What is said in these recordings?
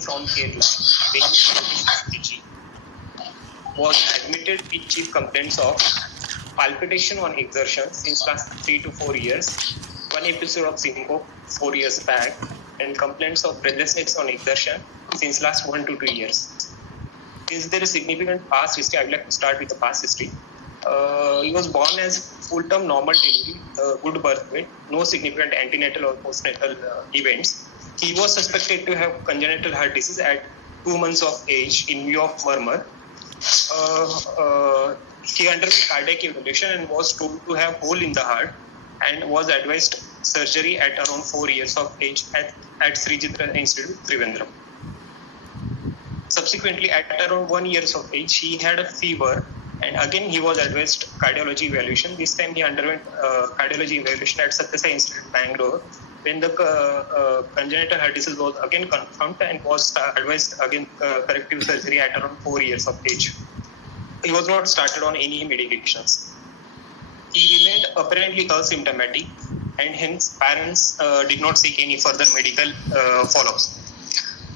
being from Kerala, weighing 46 kg, was admitted with chief complaints of palpitation on exertion since last 3 to 4 years, one episode of syncope 4 years back, and complaints of breathlessness on exertion since last 1 to 2 years. Is there a significant past history? I would like to start with the past history. He was born as full-term normal delivery, good birth weight, no significant antenatal or postnatal events. He was suspected to have congenital heart disease at 2 months of age in view of murmur. He underwent cardiac evaluation and was told to have hole in the heart and was advised surgery at around 4 years of age at Sri Chitra Institute, Trivandrum. Subsequently, at around 1 year of age, he had a fever, and again he was advised cardiology evaluation. This time he underwent cardiology evaluation at Sathya Institute, Bangalore, when the congenital heart disease was again confirmed and was advised again corrective surgery at around 4 years of age. He was not started on any medications. He remained apparently asymptomatic, and hence parents did not seek any further medical follow-ups.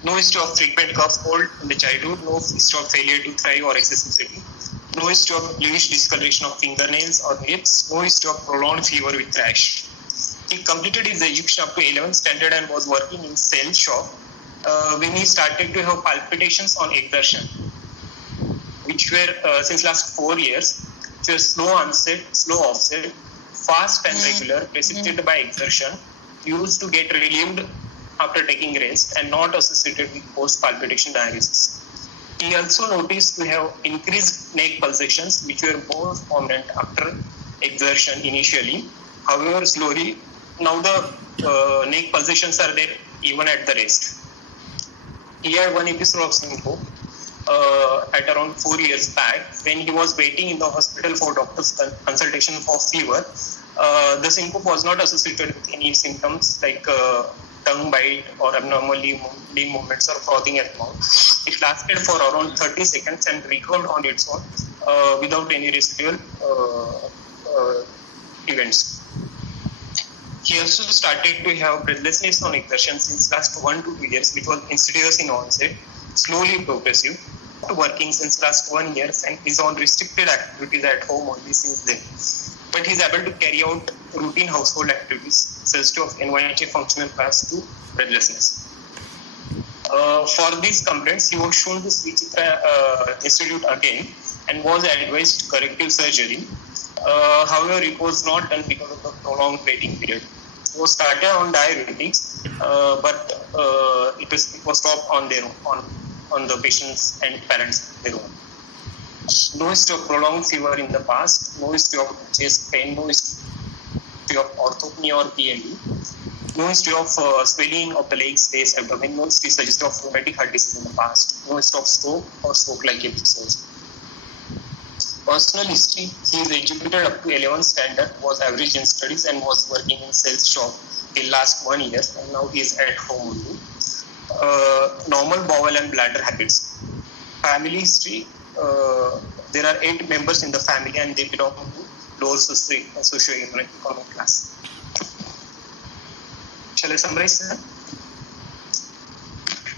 No history of frequent cough, cold in the childhood, no history of failure to thrive or excessive sweating, no history of bluish discoloration of fingernails or lips, no history of prolonged fever with rash. He completed his education up to 11th standard and was working in sales shop when he started to have palpitations on exertion, which were since last 4 years, which were slow onset, slow offset, fast and regular, precipitated by exertion, used to get relieved after taking rest and not associated with post-palpitation diuresis. He also noticed to have increased neck pulsations, which were more prominent after exertion initially. However, slowly, now the neck pulsations are there even at the rest. He had one episode of syncope at around 4 years back when he was waiting in the hospital for doctor's consultation for fever. The syncope was not associated with any symptoms like tongue bite or abnormal limb movements or frothing at mouth. It lasted for around 30 seconds and recovered on its own without any residual events. He also started to have breathlessness on exertion since last 1 to 2 years, which was insidious in onset, slowly progressive, working since last 1 year, and is on restricted activities at home only since then. But he is able to carry out routine household activities, such of NYHA functional class 2 breathlessness. For these complaints, he was shown to Sri Chitra Institute again and was advised corrective surgery. However, it was not done because of the prolonged waiting period. He was started on diuretics, but it was stopped on their own, on the patients and parents their own. No history of prolonged fever in the past, no history of chest pain, no history of orthopnea or PLE, no history of swelling of the legs, face, abdomen, no history suggestive of rheumatic heart disease in the past, no history of stroke or stroke-like episodes. Personal history: he is educated up to 11th standard, was average in studies and was working in sales shop till last 1 year, and now he is at home only. Normal bowel and bladder habits. Family history: there are 8 members in the family and they belong to lower socio-economic class. Shall I summarize, sir?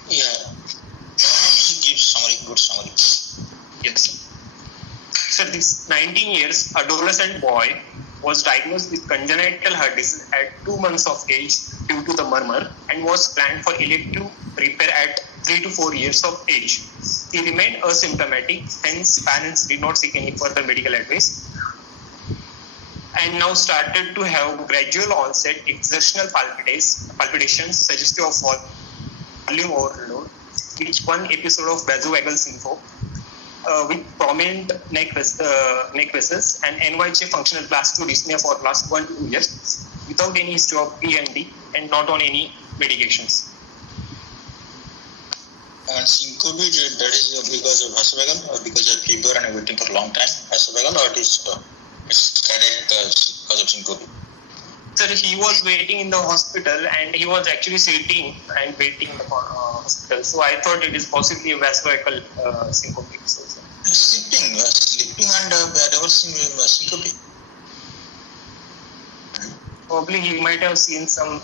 Yeah. Give summary, good summary. Yes, sir. So this 19 years adolescent boy was diagnosed with congenital heart disease at 2 months of age due to the murmur and was planned for elective repair at 3 to 4 years of age. He remained asymptomatic, hence parents did not seek any further medical advice, and now started to have gradual onset exertional palpitations suggestive of volume overload, with one episode of vasovagal syncope with prominent neck vessels and NYHA functional class 2 dyspnea for last 1 to 2 years without any history of P&D and not on any medications. And syncope, that is because of vasovagal or because of fever and waiting for a long time, vasovagal, or it is it's cardiac because of syncope? Sir, he was waiting in the hospital and he was actually sitting and waiting in the hospital. So I thought it is possibly a vasovagal syncope. Sleeping and never syncope. Probably he might have seen some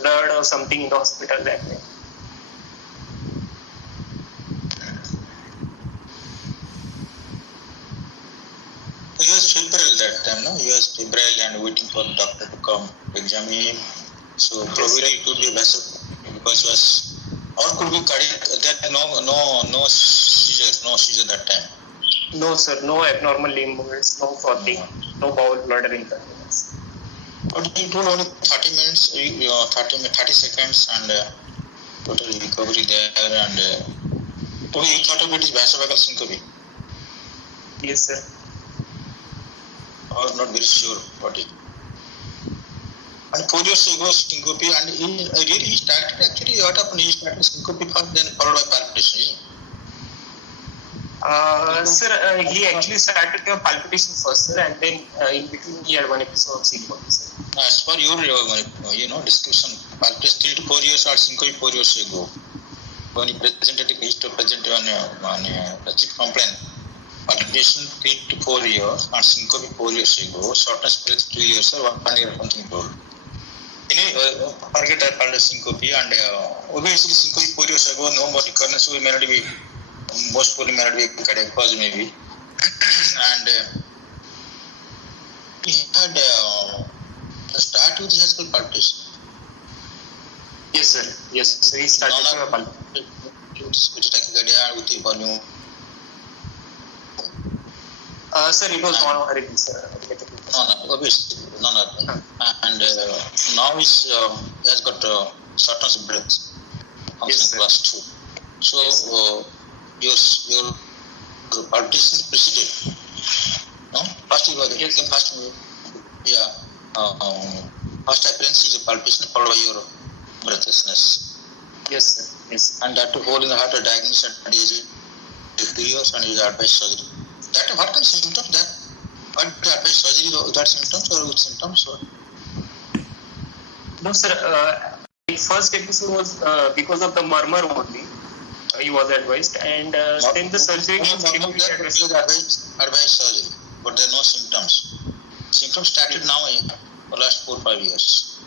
blood or something in the hospital that day. febrile that time, no? He was febrile and waiting for the doctor to come to examine him. So probably it could be vessel because he was, or could be cardiac. That no seizure that time. No, sir. No abnormal limb movements, no frothing, no bowel bladder incontinence. But he told only 30 minutes, 30 seconds, and total recovery there. And so you thought of it is vasovagal syncope? Yes, sir. Or not very sure what it. And 4 years ago, syncope, and he started actually. What happened? He started syncope first, then followed by palpitation. Sir, he actually started the palpitation first, sir, and then in between he had one episode of syncope, sir. As per your discussion, palpitation 3 to 4 years or syncope 4 years ago, when he presented a on a chief complaint, palpitation 3 to 4 years and syncope 4 years ago, shortness of breath 2 years or 1 year something told. Forget that syncope and obviously syncope 4 years ago, no more recurrence, so it may not be. Most probably may not be cardiac cause maybe. And he had start with his palpitation. Yes, sir. Yes, so he started with a palpitation. With tachycardia with the volume. Sir, it was not Harikrishna, sir. No, obviously. No. And now he has got shortness of breath. Function class 2. So, yes. Your palpitation preceded. No? First it was first appearance is a palpitation followed by your breathlessness. Yes, sir. Yes. And that hole in the heart are diagnosed at age 2 years and is advised surgery. That what kind of symptoms that? What advised surgery that symptoms or with symptoms or? No, sir. First episode was because of the murmur only. He was advised, and then the surgery was advised surgery, but there are no symptoms. Symptoms started now for last 4 or 5 years.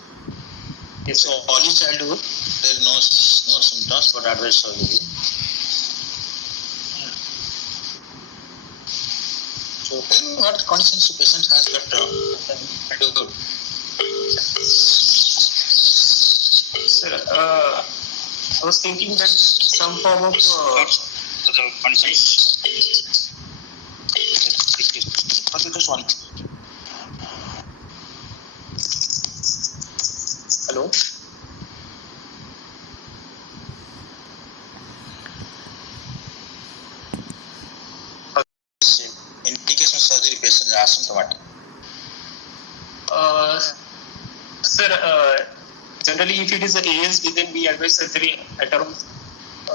Yes, so early childhood there is no symptoms but advised surgery. So tell me what conditions the patient has got to do. Sir, I was thinking that some form of Hello? Indication surgery patients are asymptomatic. Sir, generally if it is an ASD, then we advise surgery at around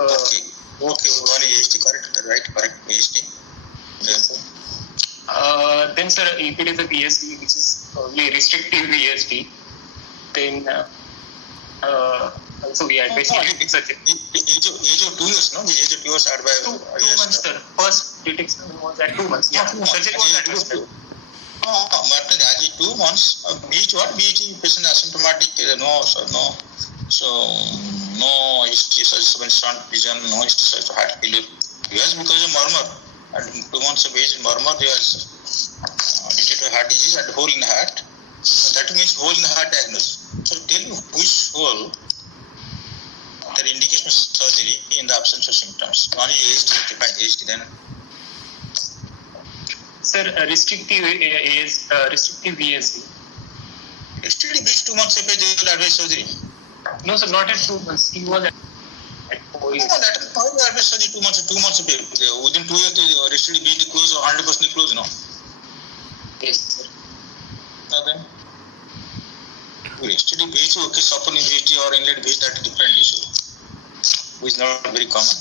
okay, one ASD, correct, ASD. Yes, sir. Then, sir, if it is a VSD, which is only restrictive VSD, then also we advise surgery. Age of 2 years, no? The age of 2 years are by 2 months, sir. First detection was at 2 months. Yeah, surgery was advised. But as 2 months, BHT patient asymptomatic, no history such as shunt vision, no history such as heart failure. Yes, because of murmur. At 2 months of age, murmur, they are detected heart disease and hole in the heart. That means hole in the heart diagnosis. So tell me which hole the indication of surgery in the absence of symptoms. Only ASD, ASD then. Sir, restrictive VSD. Restrictive is 2 months of age, they will advise surgery. No, sir, not at 2 months. He was at 4 years. No, that is how you advise surgery 2 months of age. Within 2 years, the restrictive is close or 100% close, no? Yes, sir. Okay. Restrictive age, okay, supple VSD or inlet age, that is different issue. Which is not very common.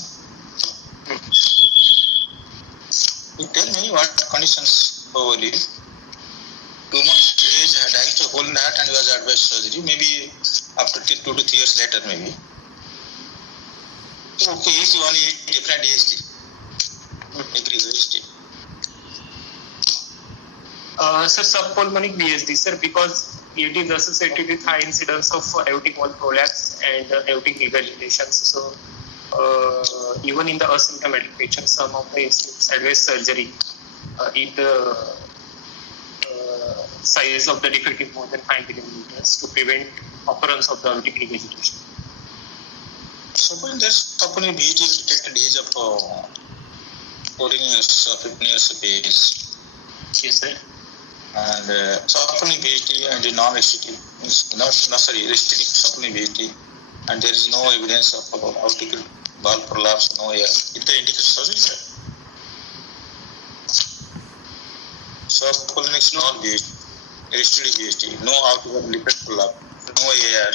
You tell me what conditions overly. 2 months age had diagnosed a hole in the heart and was advised surgery. Maybe after 2 to 3 years later, maybe. Okay, ASD one is different ASD. Agree, ASD. Sir, subpulmonic VSD, sir, because it is associated with high incidence of aortic wall prolapse and aortic regurgitation. So, even in the asymptomatic patients, some of the advanced surgery if the size of the defective more than 5 millimeters to prevent occurrence of the aortic regurgitation. Suppose VSD is detected age of 14 years or 15 years of age. Yes, sir. And supplement VSD and non-restrictive, restrictive supplement VSD, and there is no evidence of aortic valve prolapse, no air. Is the indication surgery, sir? Supplement is non-VSD, restrictive VSD, no aortic lipid prolapse, no air,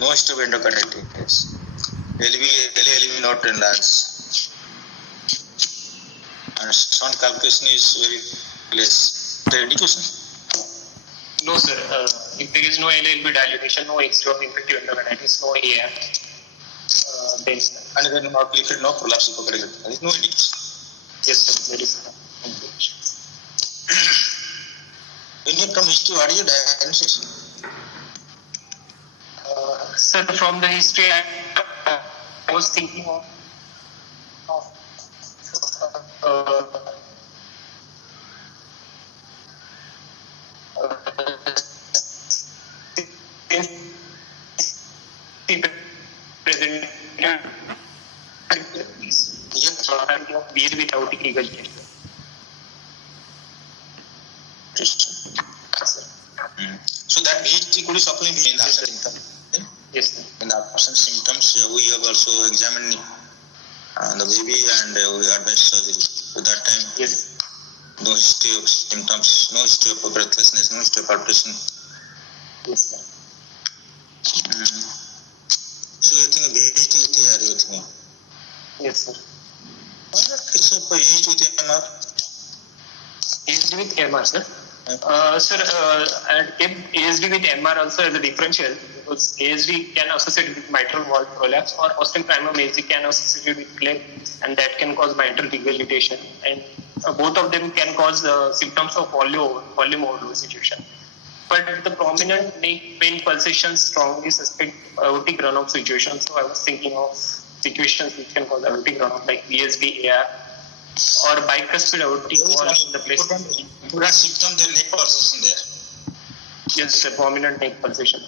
no stub endocarditis, LV not enlarged, and sound calculation is very less. The indication? No, sir. If there is no LLB dilatation, no extra of infective endocarditis, no AR, then. And then not lipid, no prolapse hypocarditis. There is no indication. Yes, sir. There is no indication. When you come history, what is your diagnosis? Sir, from the history, I was thinking of VSD with aortic regurgitation. So that VSD could supplement in the absent symptoms. Yes, sir. In the absent symptoms, we have also examined the baby and we advised surgery. At that time, yes, no history of symptoms, no history of breathlessness, no history of palpitation. Yes, sir. So you think VSD with AR, you think? Yes, sir. VSD with MR? VSD with MR, sir. Sir, ASD with MR also has a differential because ASD can associate with mitral valve prolapse or osteoprimum ASD can associate with cleft and that can cause mitral regurgitation and both of them can cause symptoms of volume overload situation. But the prominent neck pain pulsations strongly suspect aortic runoff situation. So I was thinking of situations which can cause aortic runoff like VSD, AR or bicuspid aortic wall in the place. Important symptom, the neck pulsation there. Yes, sir, prominent neck pulsation.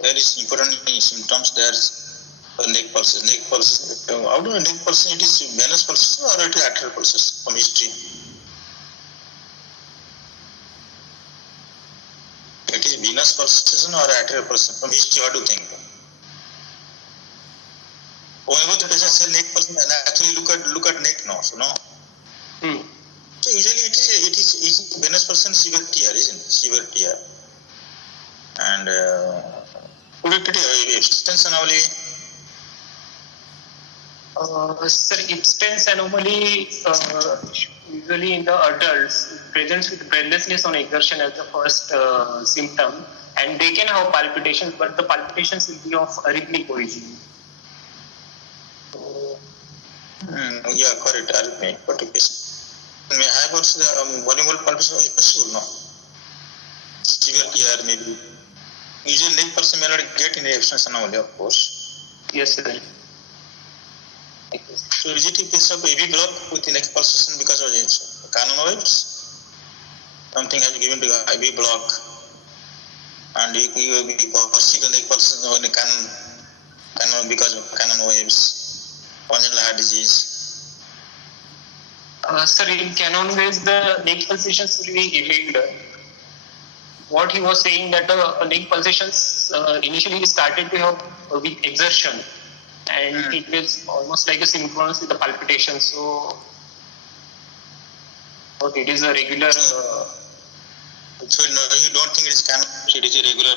There is important symptoms there. Neck pulses. How do you neck pulses? It is venous pulses or it is arterial pulses from history? It is venous pulsation or arterial pulsation from history? What do you think? Whenever the patient says neck pulsation, actually look at neck now. So no. So usually it is venous pulsation severe TR, isn't it? Severe TR. And could it be extension anomaly? Sir, Ipsten's anomaly usually in the adults presents with breathlessness on exertion as the first symptom, and they can have palpitations, but the palpitations will be of arrhythmic origin. Yeah, correct. Arrhythmic palpitation. May I have also the volume palpitation is possible, no? Severe TR maybe. Usually neck pulse may not get in the extension anomaly, of course. Yes, sir. So is it a case of AV block with the neck pulsation because of canonoids? Something has given to AV block and you see the neck pulsation when canon because of canon waves, congenital heart disease. Sir, in canon waves, the neck pulsations will be irregular. What he was saying that neck pulsations initially started to have with exertion. And it was almost like a synchronous with the palpitation. So it is a regular. So no, you don't think it is canon? It is a regular.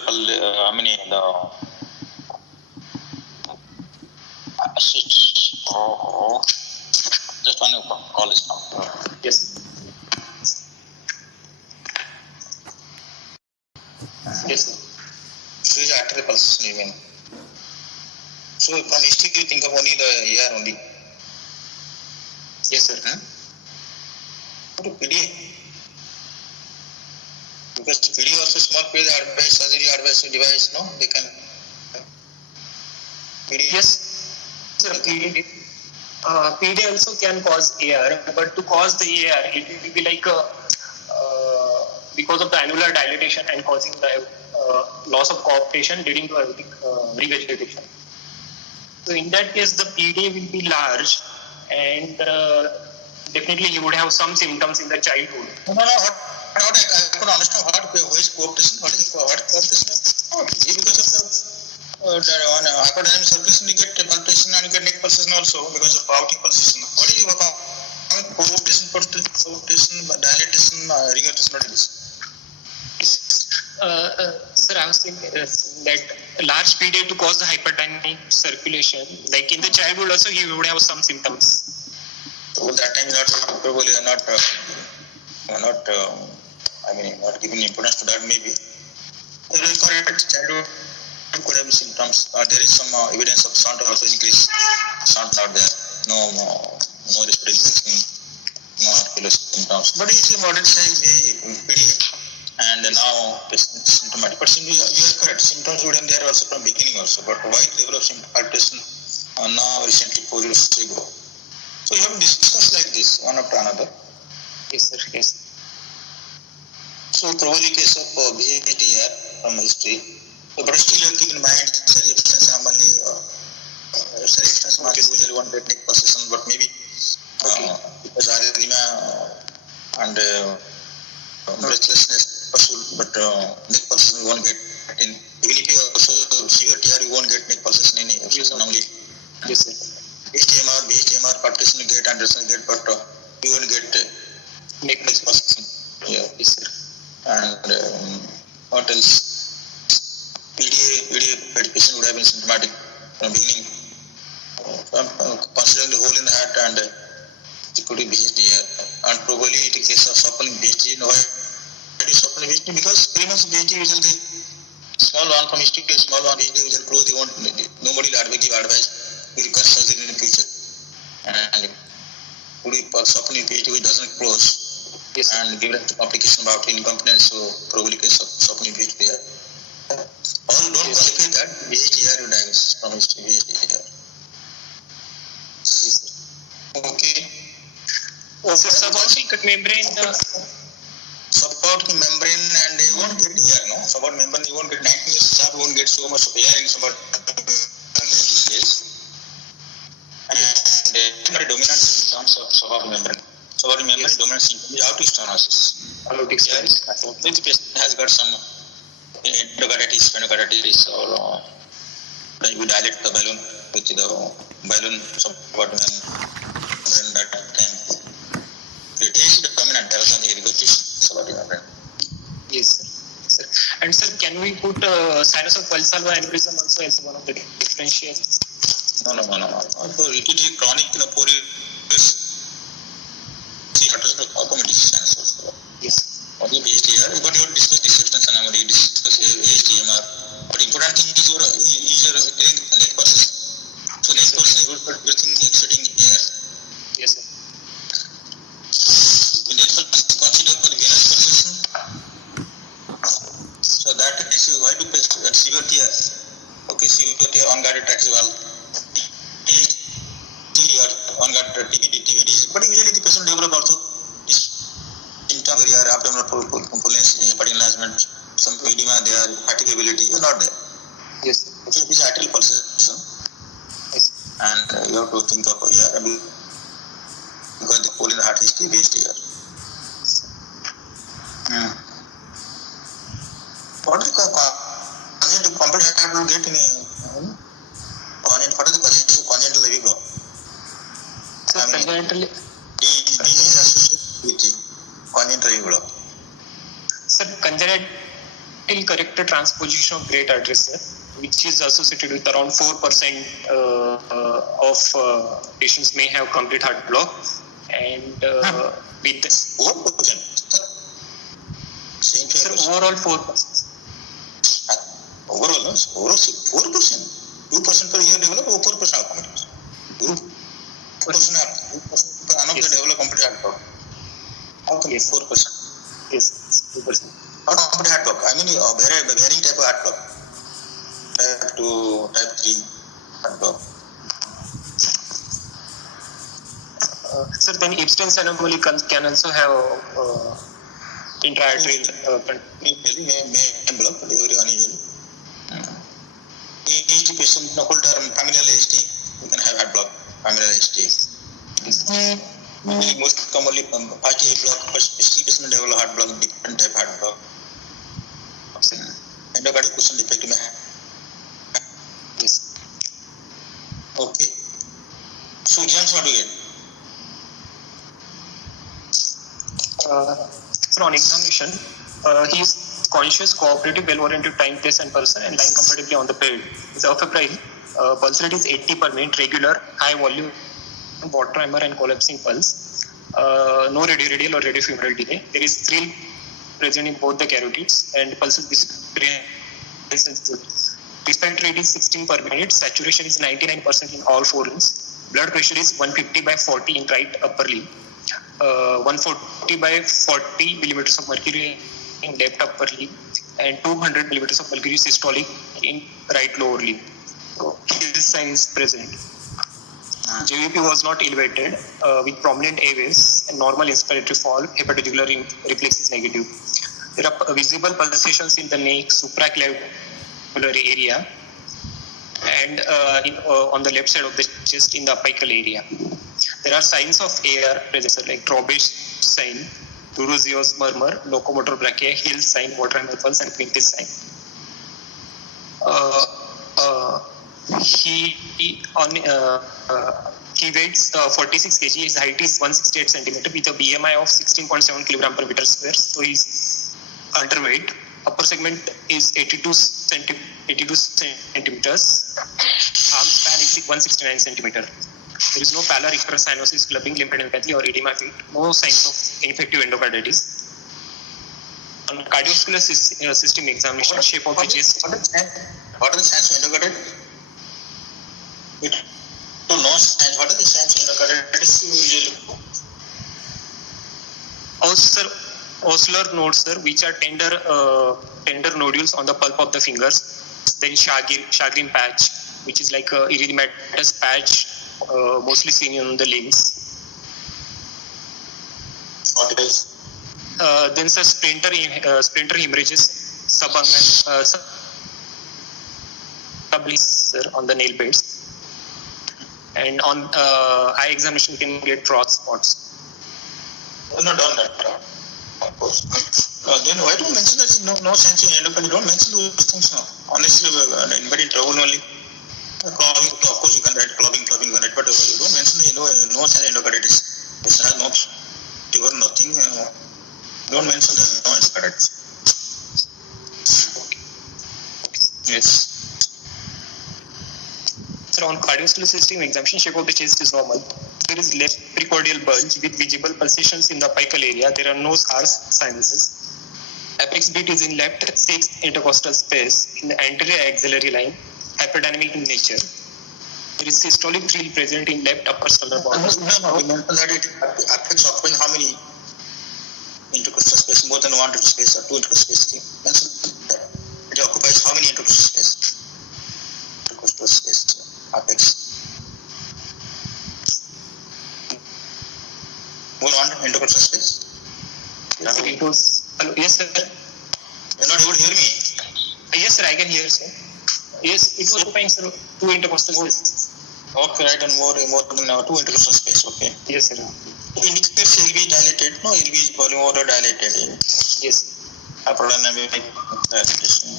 Just one call is now. Yes. Yes, sir. So is arterial pulsation, you mean? So from history, you think of only the AR only? Yes, sir. What is PD? Because PD also small PD advice, surgery advice device, no? They can. PD? Yes, sir. PD also can cause AR, but to cause the AR, it will be like because of the annular dilatation and causing the loss of cooptation leading to revegetation. So in that case, the PDA will be large, and definitely you would have some symptoms in the childhood. No. I could understand what is cooptation. What is cooptation? Because of the hyperdynamic circulation, you get pulsation and you get neck pulsation also because of aortic pulsation. What is your cooptation, dilatation, regurgitation? What is this? Sir, I was thinking that large PDA to cause the hyperdynamic circulation, like in the childhood also, he would have some symptoms. So that time probably not giving importance to that maybe. It is correct. Childhood could have symptoms. There is some evidence of shunt also increase. Shunt not there. No respiratory infection, no articular symptoms. But it's a moderate size PDA. And now patient is symptomatic. But you are correct. Symptoms would have there also from beginning also. But why develop palpitation now recently 4 years ago? So you have discussed like this one after another. Yes, sir. Yes. So probably case of VSD from history. So, but still you keep in mind resistance normally resistance usually one get neck pulsation, but maybe because arrhythmia and breathlessness but neck pulsation you won't get in. Even if you also severe TR you won't get neck pulsation in normally. Yes, sir. BHMR palpitation you get and resistance get, but you won't get neck pulsation. Yeah. Yes, sir. And what else? PDA patient would have been symptomatic from beginning. Considering the hole in the heart and it could be VSD and probably in case of suffering VSD. Why it is suffering VSD? Because previous VSD usually small one from history, small one VSD usually close. Nobody will give advice. We require surgery in the future. And could be suffering VSD which doesn't close. Yes. And give us complication about incontinence, so probably case of suffering VSD there. All don't qualify that VSDR you diagnose from history VSDR. Okay. So subaortic membrane. Subaortic membrane and you won't get air, no? Subaortic membrane you won't get 19 years you won't get so much of air in subaortic membrane. And very dominant symptoms of subaortic membrane. Subaortic membrane dominant symptom is aortic stenosis. Aortic stenosis. If the patient has got some endocarditis, sphenocarditis, or you dilate the balloon with the balloon subaortic membrane that time. It is dominant regurgitation subaortic membrane. Yes, sir. And sir, can we put sinus of pulse valve aneurysm also as one of the differentials? No. It is chronic 4 years. Yes. Only VSDR, but you have discussed this substance anomaly, discuss ASTMR. But important thing is your neck pulsation. So neck pulsation is good for breathing, exerting air. Yes, sir. The neck pulsation is considered for the venous pulsation. So that is why do patients at severe TR. Okay, severe TR, unguarded tracheal valve. TR, unguarded TVD. But usually the patient develop also abdominal fullness, hepatic enlargement, some edema there, fatigability, you're not there. Yes. It is arterial pulsation. Yes. And you have to think of because the hole in the heart is VSDR. What is the complete heart will get in what is the congenital heavy block? So congenital disease associated with congenital heavy block. Sir, congenital corrected transposition of great arteries, sir, which is associated with around 4% of patients may have complete heart block, and with this 4%. Sir, overall 4%. Overall 4%. 2% per year develop or 4% are complete. 2% are not develop complete heart block. How can 4%? Yes, 2%. Not complete heart block. I mean, varying type of heart block. Type 2, type 3 heart block. Sir, then Epstein's anomaly can also have intra-arterial may block, but every unusual. EST patient, no full term familial EST, you can have heart block, familial EST. Most commonly, Phadke block, but special patient develop heart block, different type heart block. Endocardial cushion defect may have. Yes. Okay. So exams what do you get? So on examination, he is conscious, cooperative, well-oriented, time-paced and person and lying comfortably on the bed. His febrile pulse rate is 80 per minute, regular, high volume, water tremor and collapsing pulse. No radial or radiofemoral delay. There is thrill present in both the carotids and pulses respiratory rate is 16 per minute. Saturation is 99% in all four limbs. Blood pressure is 150 by 40 in right upper limb. 140 by 40 millimeters of mercury in left upper limb and 200 millimeters of mercury systolic in right lower limb. So this sign is present. JVP was not elevated with prominent A waves and normal inspiratory fall. Hepatojugular reflex is negative. There are visible pulsations in the neck, supraclavicular area, and on the left side of the chest in the apical area. There are signs of air present, like Trowbridge sign, Tourouzeau's murmur, locomotor brachia, Hill sign, water pulse, and Quincke's sign. He weighs 46 kg. His height is 168 centimeter with a BMI of 16.7 kilogram per meter square. So he's underweight. Upper segment is 82 centimeters. Arm span is 169 centimeter. There is no pallor, icterus, cyanosis, clubbing, lymphadenopathy or edema feet. No signs of infective endocarditis. On cardiovascular system examination, shape of the chest. What are the signs of endocarditis? No signs. What are the signs of endocarditis usually? Oscular nodes, sir, which are tender nodules on the pulp of the fingers. Then Sjagrin patch, which is like a erythematous patch, mostly seen on the limbs. What else? Then sir, splinter hemorrhages, sir, on the nail beds. And on eye examination, you can get rod spots. No, done that. Of course. Then why don't you mention that no signs of endocarditis? Don't mention those things now. Honestly, anybody in trouble only. Clogging, of course, you can write clogging, but you don't mention no sign of endocarditis. It's not no fever, nothing. Don't mention no endocarditis. Yes. So on cardiovascular system examination, shape of the chest is normal. There is left precordial bulge with visible pulsations in the apical area. There are no scars, sinuses. Apex beat is in left 6 intercostal space in the anterior axillary line, hyperdynamic in nature. There is systolic thrill present in left upper sternal border. We mentioned that it affects occupying how many intercostal space, more than one intercostal space or two intercostal space. Mention that it occupies how many intercostal space? Intercostal space, apex. More on intercostal space? Yes, it was. Hello, yes, sir. You're not able to hear me? Yes, sir, I can hear, sir. Yes, it was occupying, sir, two intercostal spaces. Okay, right, and more than two intercostal space, okay. Yes, sir. So in this case, it will be dilated, no? It will be volume or dilated. Yes. Hyperdynamic dilatation.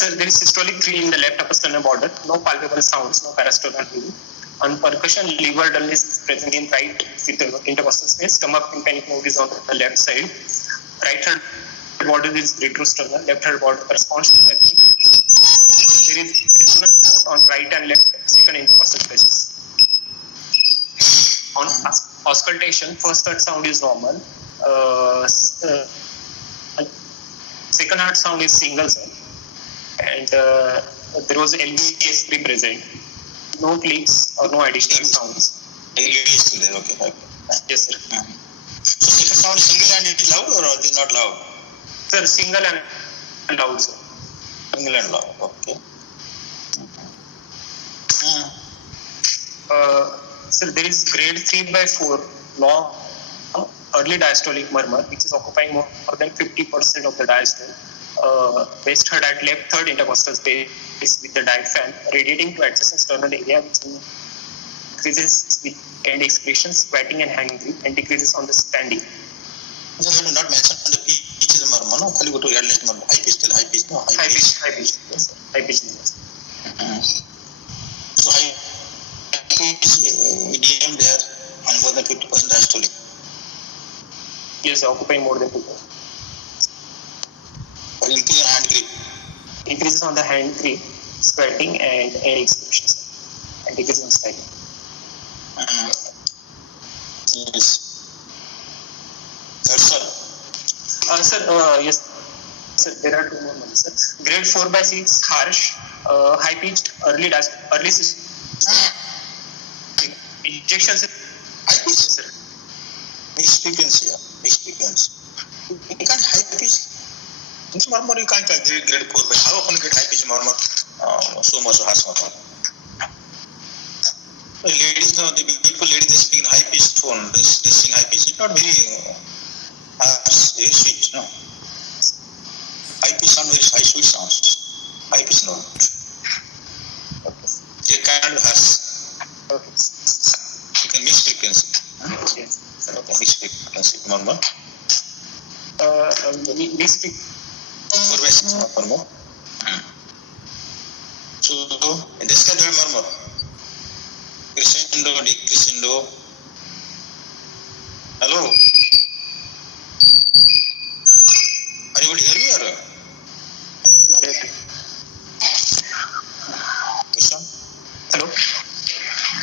Sir, there is systolic thrill in the left upper sternal border. No palpable sounds, no parasternal thrill. On percussion, liver dullness is present in right intercostal space. Stomach tympanic node is on the left side. Right heart border is retrosternal. Left heart border corresponds to that. There is resonant note on right and left second intercostal spaces. On auscultation, first heart sound is normal. Second heart sound is single, sir. And there was LVS3 present. No clicks or no additional sounds. LVS3, okay. Yes, sir. So second sound is single and it is loud or it is not loud? Sir, single and loud, sir. Single and loud, okay. So there is grade 3/4 long early diastolic murmur, which is occupying more than 50% of the diastole. Best heard at left third intercostal space with the diaphragm, radiating to adjacent sternal area, which increases with end expression, squatting and hanging, and decreases on the standing. You have not mentioned the pitch is murmur, no? Only go to air left murmur. High pitch, still high pitch, no? High pitch. Yes, sir. High pitch. So high pitch EDM there and more than 50% diastolic. Yes, occupying more than 2%. Increase on hand grip. Increases on the hand grip, squatting and end expressions, and decreases on standing. Yes. That's all. Sir, yes. Sir, there are 2 more ones, sir. Grade 4/6 harsh, high pitched, early injections. High pitch, sir. Mixed frequency, yeah. Mixed frequency. You can't high pitch. This murmur you can't get grade 4 by. How often get high pitch murmur? So much harsh murmur. Ladies, the beautiful ladies, they speak in high pitched tone. They sing high pitch. It's not very harsh, very sweet, no. High pitch sound very high, sweet sounds. High pitch no. They can't be harsh. Okay. You can mix frequency. Yes. Okay, mix frequency murmur. Mixed frequency. 4/6 murmur. So, this kind of murmur. Crescendo, decrescendo. Hello? Are you able to hear me or? Listen. Hello?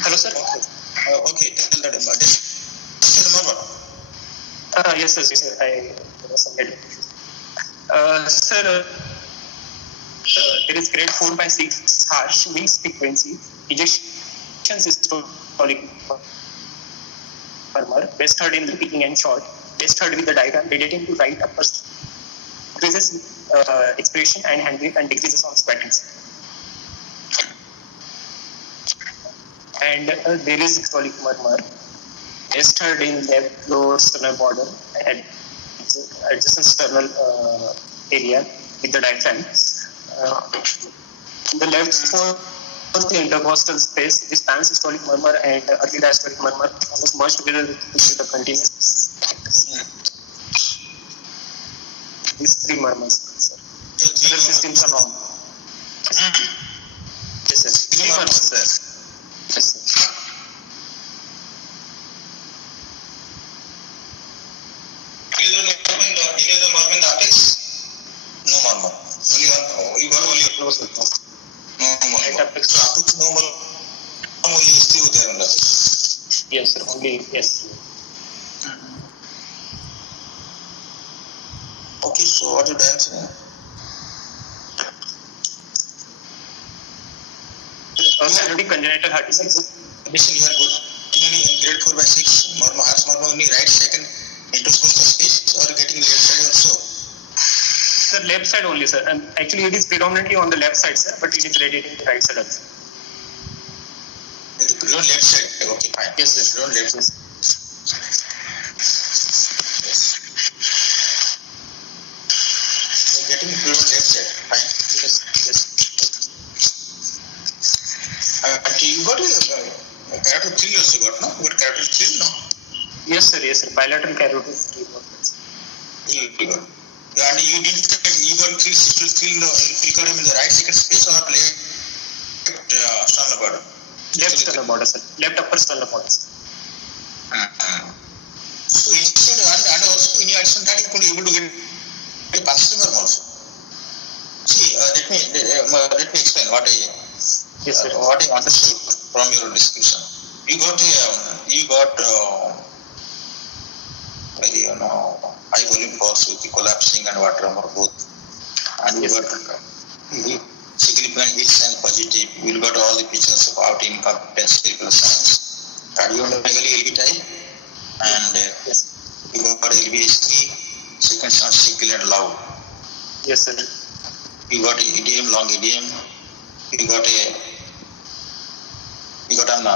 Hello, sir? Okay, tell that about this. This is murmur. Yes, sir. Yes, sir. There was some network issues. Sir, there is grade 4/6 harsh mixed frequency ejection systolic murmur, best heard in the peaking and short, best heard with the diaphragm radiating to right upper, increases expression and hand grip and decreases on squattings. And there is systolic murmur, best heard in left lower sternal border and adjacent sternal area with the diaphragm. The left fourth intercostal space, this pansystolic murmur and early diastolic murmur almost merged together with the continuous. These 3 murmurs, sir. The systems are normal. Yes, sir. 3 murmurs, sir. Yes, sir. Any other murmur in the apex? No murmur. Only one. You got only close. No murmur. Right apex. No murmur. Only history with there on the apex. Yes, sir. Only, yes. Okay, so what you done? Already congenital heart disease. Listen, you are good. Any grade 4/6 murmur, harsh murmur, only right second intercostal space or getting left side also? Sir, left side only, sir. And actually, it is predominantly on the left side, sir, but it is radiating the right side also. Is it on left side? Okay, fine. Yes, sir. On left side. Yes. You're getting on left side. Fine. Yes, yes. You got carotid 3 also got, no? You got carotid 3, no? Yes, sir. Yes, sir. Bilateral carotid 3. You got. And you didn't get, you got 3 systole 3 in the precordium in the right second space or left sternal border? Left sternal border, sir. Left upper sternal border, sir. So instead, and also in addition that you could be able to get a passive murmur also. See, let me explain what I understood from your description. You got very high volume pulse with the collapsing and water murmur both, and you got significant hits and positive. You got all the pictures of out incompetence, cerebral signs, cardiomegaly LV type, and you got LVH3, second sound single and loud. Yes, sir. You got EDM, long EDM. You got an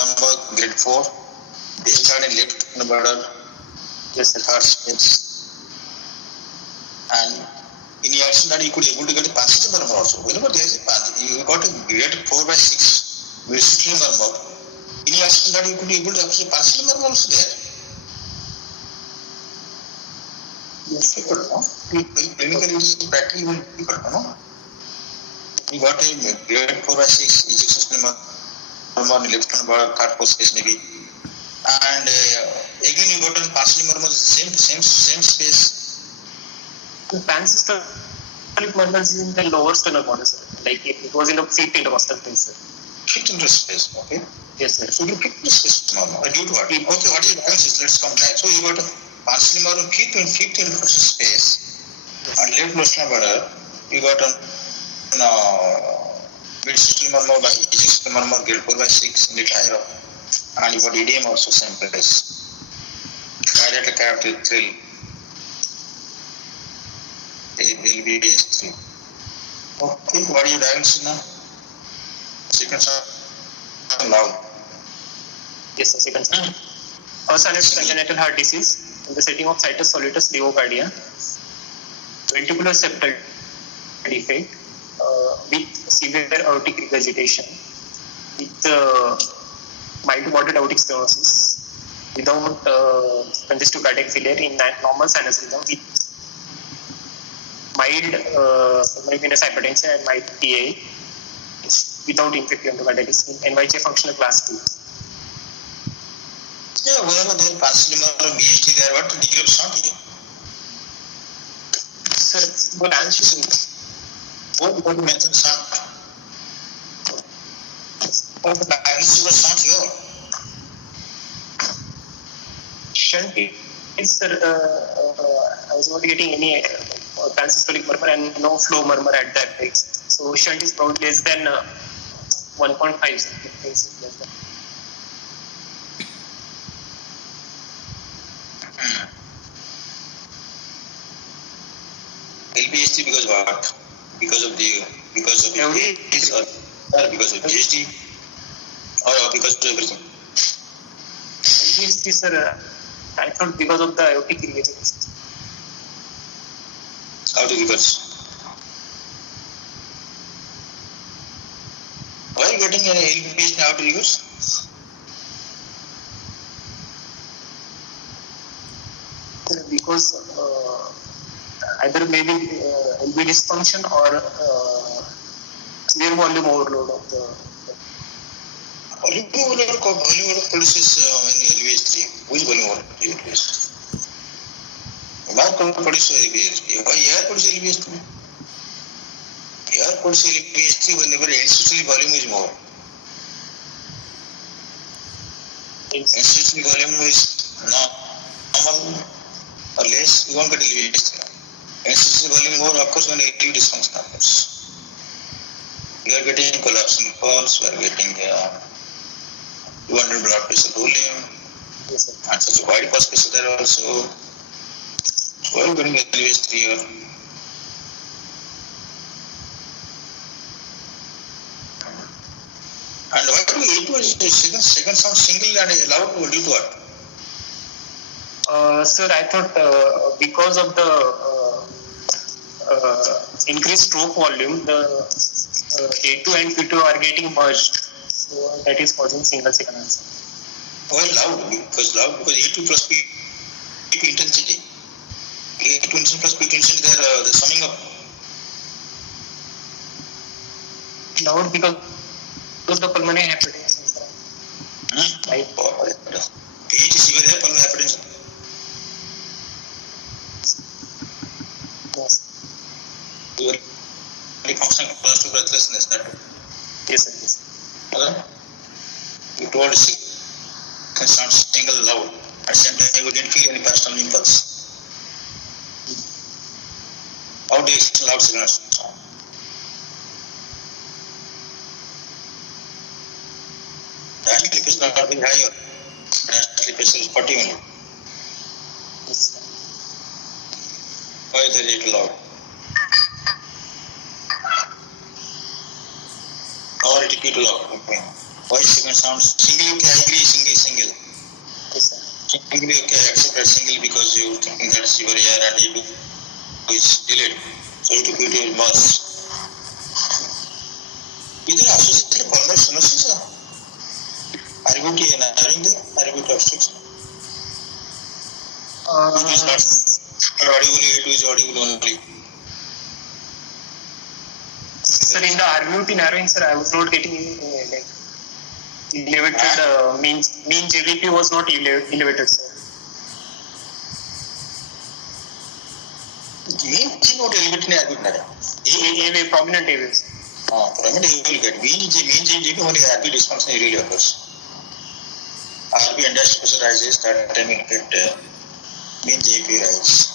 member, grade 4. This guard in left border. Yes, sir. Third space. And in the action that you could able to get a passage murmur also. Whenever there is a path, you got a grade 4/6 VSD murmur. In the action that you could able to have a passage murmur also there. Yes, sir. Clinically, it is practically difficult, no? You got a grade 4/6 ejection murmur in left border, third post space maybe. And again you got a passage murmur, same space. The pansystolic murmur is in the lower sternal border, sir. Like it was in the feet intercostal space, sir. Feet intercostal space, okay? Yes, sir. So you feet intercostal murmur. Due to what? Okay, what is the diagnosis? Let's come back. So you got a passage murmur, feet intercostal space. Yes. And left lower sternal border, you got a mid-systolic murmur by ejection murmur, grade 4/6, little higher up. And you got edema also same place. Direct character thrill. LBS3. Okay, what are you diagnosing now? Sequence of loud. Yes, sir. Sequence. First one is congenital heart disease in the setting of situs solutus levocardia, ventricular septal defect with severe aortic regurgitation, with mild to moderate aortic stenosis, without congestive cardiac failure in normal sinus rhythm, with mild pulmonary venous hypertension and mild PA, without infective endocarditis in NYHA functional class 2. Yeah, whenever there is passage murmur VSD there, what degree of shunt here? Sir, what answer? What you mentioned shunt? What the diagnosis of shunt here? Shunt is, sir, I was not getting any pansystolic murmur and no flow murmur at that rate. So shunt is probably less than 1.5. LBST because what? Because of the LBS or because of VSD or because of everything? LBST, sir, I thought because of the aortic regurgitation. How to reverse? Why are you getting an LBS now to reverse? Because either maybe LV dysfunction or clear volume overload of the volume overload produces in LVS3. Which volume overload produces? Why produce LVS3? Why air produces LVS3? Air produces LVS3 whenever instantaneous volume is more. Instantaneous volume is normal or less, you won't get LVS3. Instantaneous volume more, of course, when LV dysfunction happens. You are getting collapsing pulse, you are getting 200 blood pressure volume, yes, sir. and such a wide pulse pressure there also. So you are getting LVS3 here. And why do you second sound single and loud due to what? Sir, I thought because of the increased stroke volume, the A2 and P2 are getting merged. So that is causing single second answer. Well, loud because A2 plus P2 intensity. A2 intensity plus P2 intensity, they're summing up. Loud because of the pulmonary hypertension, sir. Right. PH is severe pulmonary hypertension. Yes. Very functional close to breathlessness. That. Yes, sir. Yes. Okay. You told can sound single loud. At the same time, you didn't feel any personal impulse. How do you explain loud signals? Dash clip is not very high or dash clip is 40 only. Yes, sir. Why is it little loud? Or it is too loud. Okay. Voice segment sound single, okay, I agree, single. Yes, sir. Single, okay, I accept that single because you thinking that it's your ear and you do is delayed. So you took it to your mouth. Either associated pulmonary stenosis or RBT and having the RBT obstruction. It is not audible, it is audible only. Sir, in the RBT narrowing, sir, I was not getting elevated, mean JVP was not elevated, sir. Mean is not elevated in RBT. A prominent areas. Prominent you will get. Mean JVP only RB dysfunction really occurs. RB endoscopy rises, that time you get mean JVP rise.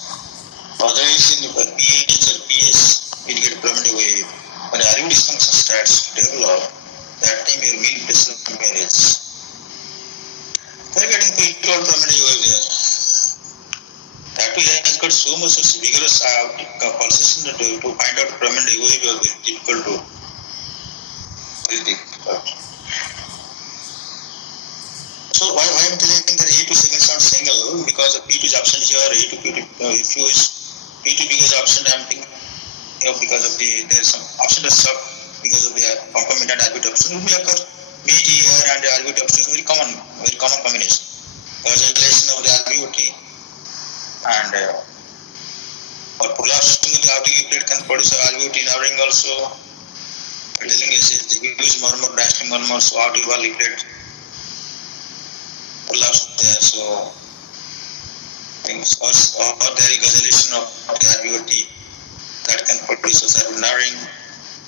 Otherwise, in PH or PS, you get prominent wave. When RB dysfunction starts to develop, that time your mean pressure varies. We're getting peak-to prominent wave there. That way has got so much vigorous pulsation to find out prominent wave will be difficult to. Very difficult. So why I am telling that A2 signal sound single because P2 is absent here, A2 P2 if you is P2 because absent I am thinking because of there is some absent sub because of the concomitant RBT obstruction will occur. BT here and the RBT obstruction very common combination. There is a relation of the RBT and for prolapsing the artery plate can produce RBT narrowing also. Telling is the huge murmur, dazzling murmur, so arterial plate prolapse there. So things or there is gazellation of the RBT that can produce a cerebral narrowing.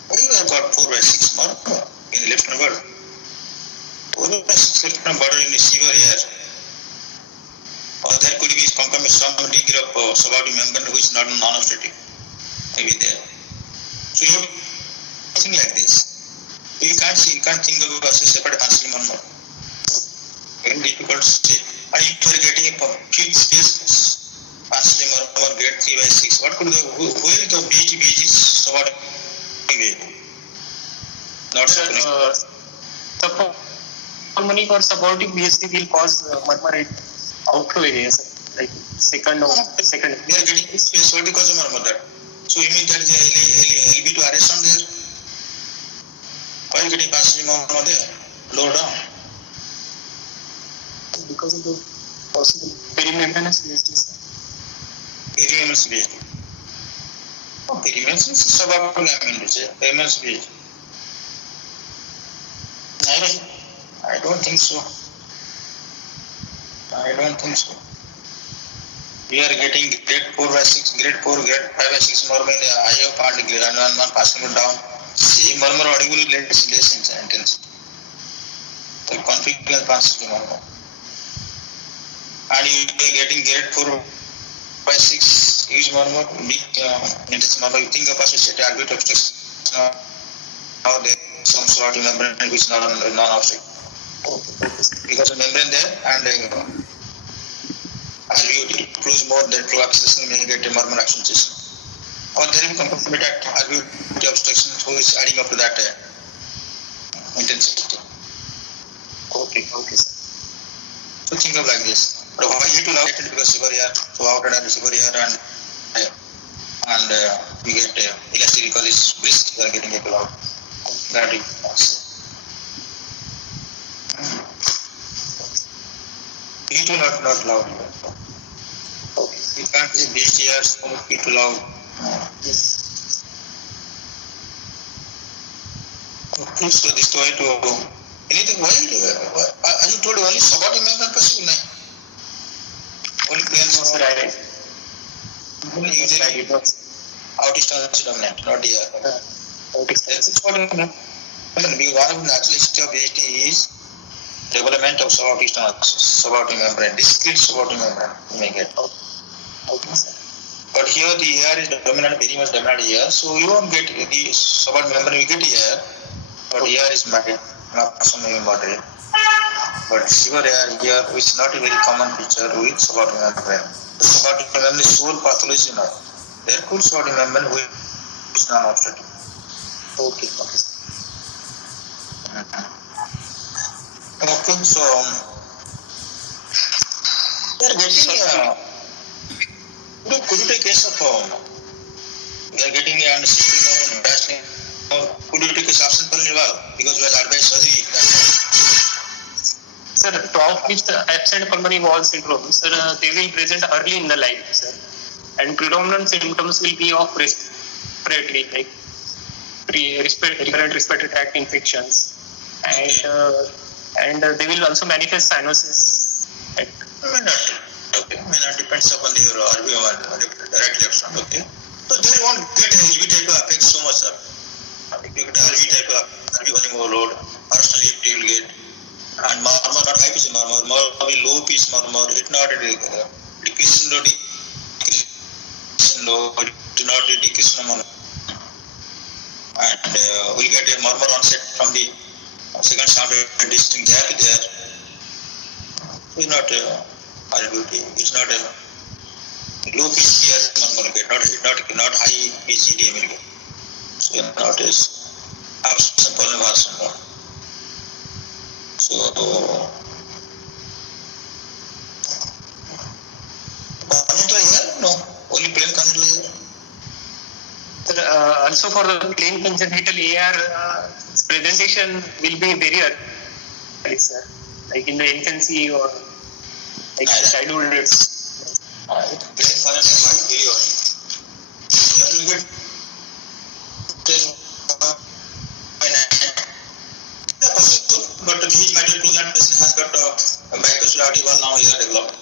You have got 4/6 murmur in the left number. 4/6 left number in the severe here. Or there could be concomitant some degree of subaortic membrane which is not non-obstructive. Maybe there. So you have something like this. You can't think of a separate cancelling murmur. Very difficult to say. And if you are getting a huge space, cancelling murmur grade 3/6, what could where is the BG subaortic wave? Not The pulmonic or subaortic VSD will cause murmur outflow areas, like second. They are getting space. What because of murmur that? So you mean that the LB to RS on there? Why are you getting cancelling murmur there? Lower down. Because of the possible perimembranous VSD. Perimembranous VSD. Oh, perimembranous is subaortic perimembranous VSD. I don't think so. We are getting grade 4/6, grade 4, grade 5/6 murmur in the IO part and one passing down. See, murmur audible less intense. The configuration passing murmur. And you are getting grade 4/6 huge murmur, big intense murmur. You think of associated RBT obstruction. Now there is some sort of membrane which is non-obstructive. Because of membrane there and RBT flows more than flow acceleration may get a murmur accentuation. Or there is concomitant RBT obstruction who is adding up to that intensity. Okay, sir. So think of like this. But why you to loud it because severe here, so outer and severe here and we get elastic recall is brisk, we are getting it loud. That is P too not loud. Okay. You can't say BST here, so P too loud. Yes. Okay, so this way to anything. Why are you told only subaortic membrane passive? Only plain subaortic. Usually autist dominant, not the other. This is what one of the natural history of BST is development of subaortic membrane, discrete subaortic membrane you may get. Okay, sir. But here the air is dominant, very much dominant here, so you won't get the subaortic membrane, you get here, but air is moderate, not so maybe moderate. But severe air here, which is not a very common feature with subaortic membrane. The subaortic membrane is sole pathology now. There could subaortic membrane which is non-obstructive. Okay, sir. Okay, so we are getting. Could you take case of we are getting and dazzling? Could you take a absent pulmonary because we are advised surgery? Sir, talk with absent pulmonary valve syndrome, sir, they will present early in the life, sir, and predominant symptoms will be of respiratory, like recurrent respiratory tract infections, and they will also manifest cyanosis. May not depends upon your RBO right left front. Okay, so they won't get a LV type of effect so much, sir. You get a LV type of RBO overload, personal lift you will get. And murmur, not high pitch murmur, low pitch murmur, it not a decrease in low, do not decrease in murmur. And we'll get a murmur onset from the second sound and distinct gap there. It's not RBT, it's not a low pitch here murmur, not high pitch EDM will get. So not as absent pulmonary syndrome. So, no, only plain congenital AR. Also for the plain congenital AR, presentation will be very early, sir, like in the infancy or like childhood. Plain congenital AR very early. You will get but he might have that person has got a microscopic valve now is developed.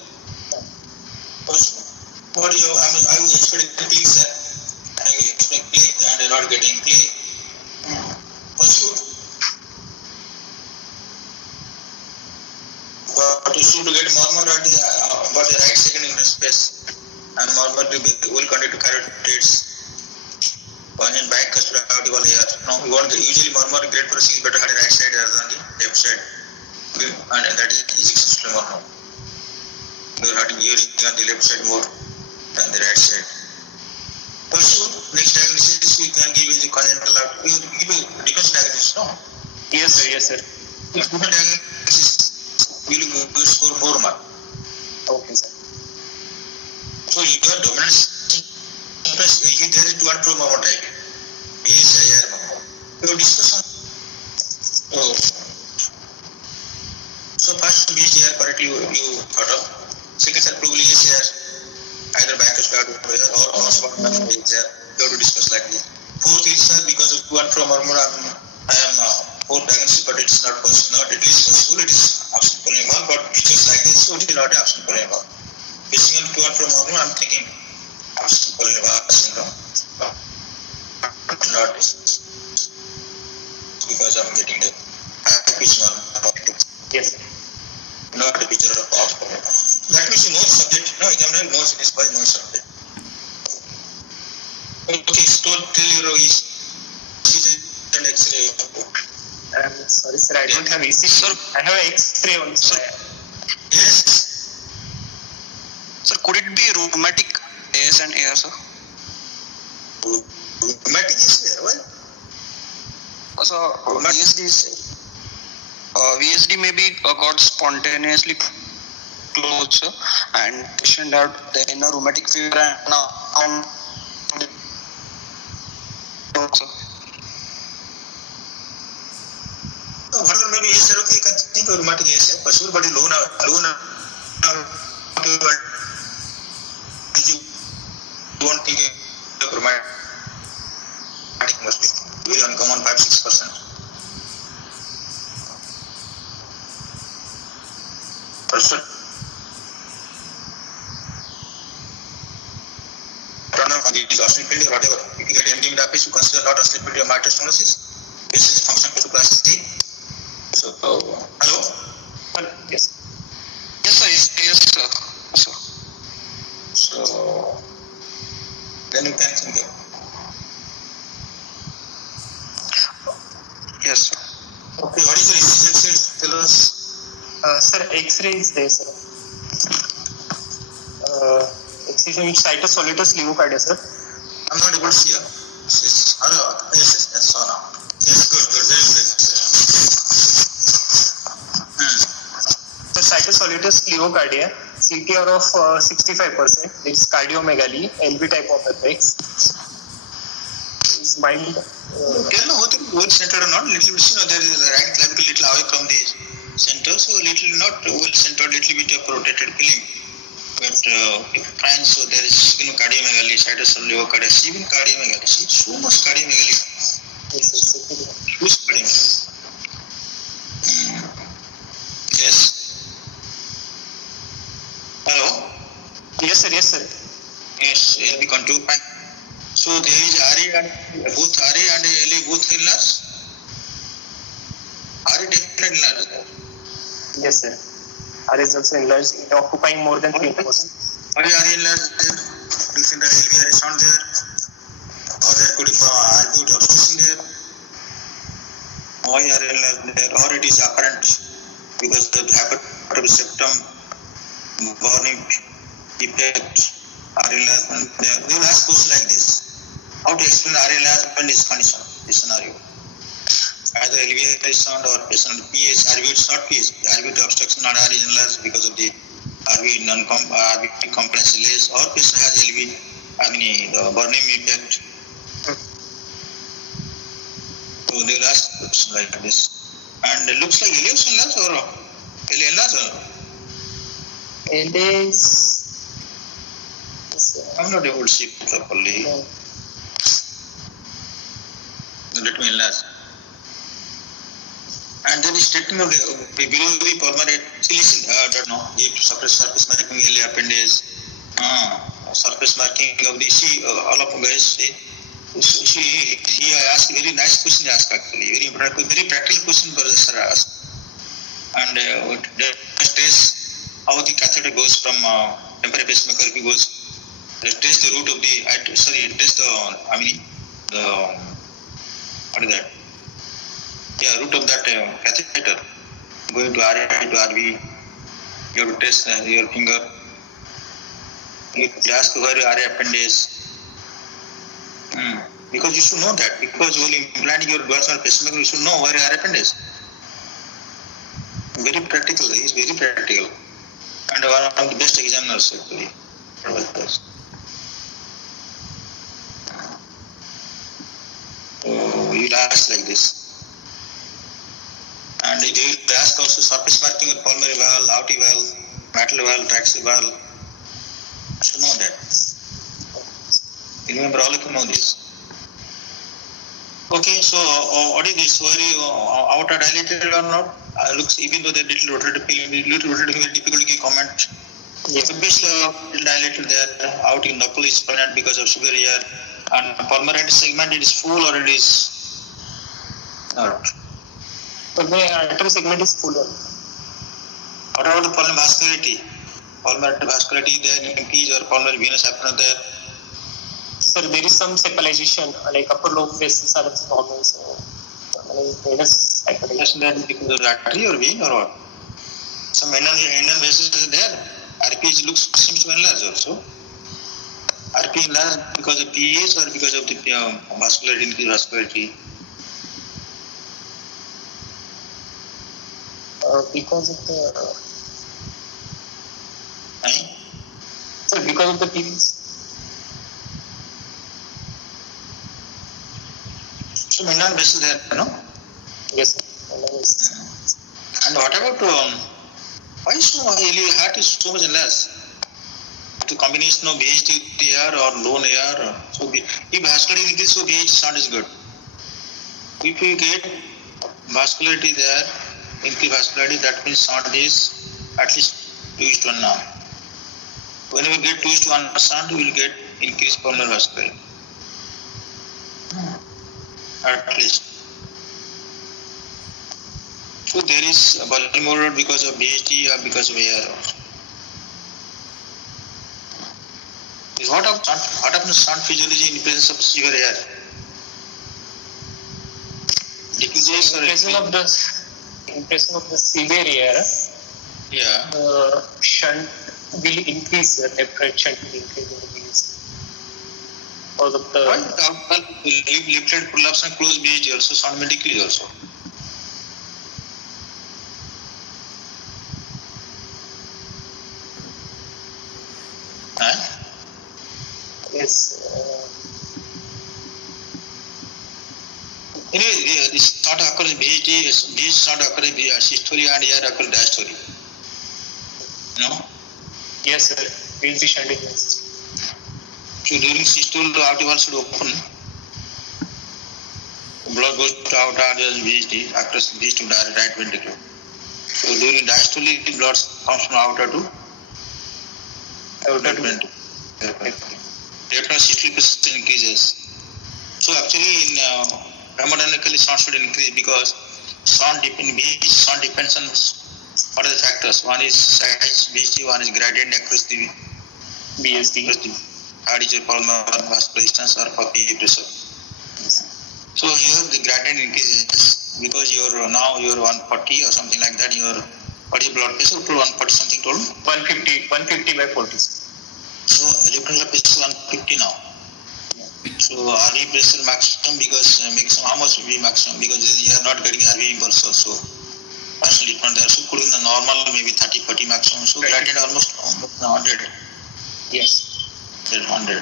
What do you? I was expecting click, sir. I was expecting click and not getting click. But you should get murmur at the right second interface and murmur will continue to carry traits. One in back custodial valve here. No, we want usually murmur great for is better at the right side rather than the left side. And that is ejection murmur. We are having hearing on the left side more than the right side. Also, next diagnosis we can give the congenital out. We give a different diagnosis, no? Yes, sir. Yes, sir. If different diagnosis, we will score more mark. Okay, sir. So your dominant interest will be there to one pro murmur type. VSD murmur. We will discuss on. So first VSD correctly you thought of. Second sir probably ESR either back start or also is there. You have to discuss like this. Fourth is sir because of one pro murmur I am fourth diagnosis but it's not possible. Not at least possible. It is absent pulmonary but features like this so it is not absent pulmonary. Basing on one pro murmur I'm thinking absent pulmonary syndrome. Not because I'm getting the high pitch murmur. Yes. Not a picture of pulmonary. That means you know the subject. No, examiner knows it is by no subject. Okay, so tell your and X-ray. Sorry, sir, I don't have ECG. Sir, I have X-ray only. Sir. Yes. Sir, could it be rheumatic AS and AR, sir? Rheumatic is there, what? So, VSD maybe got spontaneously closed, sir, and patient had then a rheumatic fever and sir. Whatever maybe is there, okay, you can think of rheumatic is possible, but low now, you don't think rheumatic must be very uncommon 5-6%. Person. Whatever. If you get empty diabetes, you consider not oscillatory or mitral stenosis. This is function to class C. So, hello? Yes. Yes, sir. Yes, sir. Yes, sir. So, then you can think of. Yes, sir. Okay, what is the ECG? Tell us. Sir, X-ray is there, sir. Excision with situs solitus levocardia, sir. I'm not able to see her. Hello. Yes, so now. Yes, good. Very good. status Neurocardio, CTR of 65%. It's cardiomegaly, LV type of effects. It's mild. Tell me whether well centered or not. Little bit, there is a right clavicle little away from the center, so little not well centered, little bit of rotated feeling. But fine, so there is cardiomegaly, status of Neurocardio, even cardiomegaly. See, so much cardiomegaly. Huge cardiomegaly. Yes. Hello? Yes, sir. Yes, sir. Yes, LV contour fine. So there is RA and both RA and LA both enlarged? RA definitely enlarged. Yes, sir. R is also enlarged, occupying more than 3%. Why RA enlarged there? Do you think that LVR is not there? Or there could be RB obstruction there? Why RA enlarged there? Or it is apparent because the hypertrophic septum, burning defect, RA enlargement there. They will ask questions like this. How to explain RA enlargement in this condition, this scenario? Either LVR is sound or patient PH, RV is not PH, RV obstruction not RV enlarged because of the RV compliance delays, or patient has LV, the burning effect. So they will ask questions like this. And it looks like LA is enlarged or LA enlarged or? LA is. I'm not able to see properly. No. Let me enlarge. And then straightening of the below the pulmonary. See, listen, if surface marking LA appendage, surface marking of the all of you guys see. So he asked very nice question. Asked actually very important, very practical question. Sir asked, and trace how the catheter goes from temporary pacemaker. He goes trace the root of the trace the what is that? Yeah, root of that catheter going to RA to RV. You have to trace your finger. You ask where your RA appendage. Because you should know that. Because while implanting your dual-channel pacemaker, you should know where your RA appendage. Very practical. He is very practical, and one of the best examiners actually. You'll ask like this. And you will ask also surface marking with pulmonary valve, aortic valve, mitral valve, tracheal valve. You should know that. You remember all of you know this. Okay, so what is this? Were you outer dilated or not? Looks, even though they're little rotated, very difficult to give comment. Yes. So basically, dilated there, out in knuckle is prominent because of sugar here, and pulmonary segment it is full or it is not. But the artery segment is full. What about the pulmonary vascularity? Pulmonary vascularity there increase or pulmonary venous apnea there? Sir, there is some sepalization, like upper lobe vessels are also normal, so venous Yes, that is because of the artery or vein or what? Some renal vessels are there. RP seems to be enlarged also. RP enlarged because of pH or because of the vascularity, increased vascularity? Because of the. Sir, because of the pH. So renal vessel there, no? Yes, sir. And what about why so heart is so much enlarged? The combination of VSD AR or low AR. So if vascularity increase, so VH sound is good. If you get vascularity there, increased vascularity, that means sound is at least 2:1 now. Whenever we get 2:1 sound, we will get increased pulmonary vascularity. At least. So there is a Baltimore because of VSD or because of AR. What happens to sound physiology in presence of severe AR? Decreases or In presence of the severe AR, yeah. Shunt will increase, the left right shunt will increase in the VSD. Because of the Left prolapse and closed VSD also sound medically also. Anyway, this not occurs in VSD, this not occurs in systole and here occurs diastole. No? Yes, sir. VSD shunting. So during systole, the artery should open. Blood goes to outer VSD across these two right ventricle. So during diastole, the blood comes from outer to outer ventricle. Therefore, systolic pressure increases. So actually, in hemodynamically, sound should increase because sound depends on what are the factors. One is size, VSD, one is gradient across the VSD. Cardiac pulmonary vascular resistance or puppy pressure. So here the gradient increases because now you're 140 or something like that. What is blood pressure to 140 something told? 150 by 40. So left ventricular pressure 150 now. So RV pressure maximum because maximum how much will be maximum because you are not getting RV impulse also. Partial treatment there. So putting the normal maybe 30-40 maximum. So gradient almost 100. Yes. 100.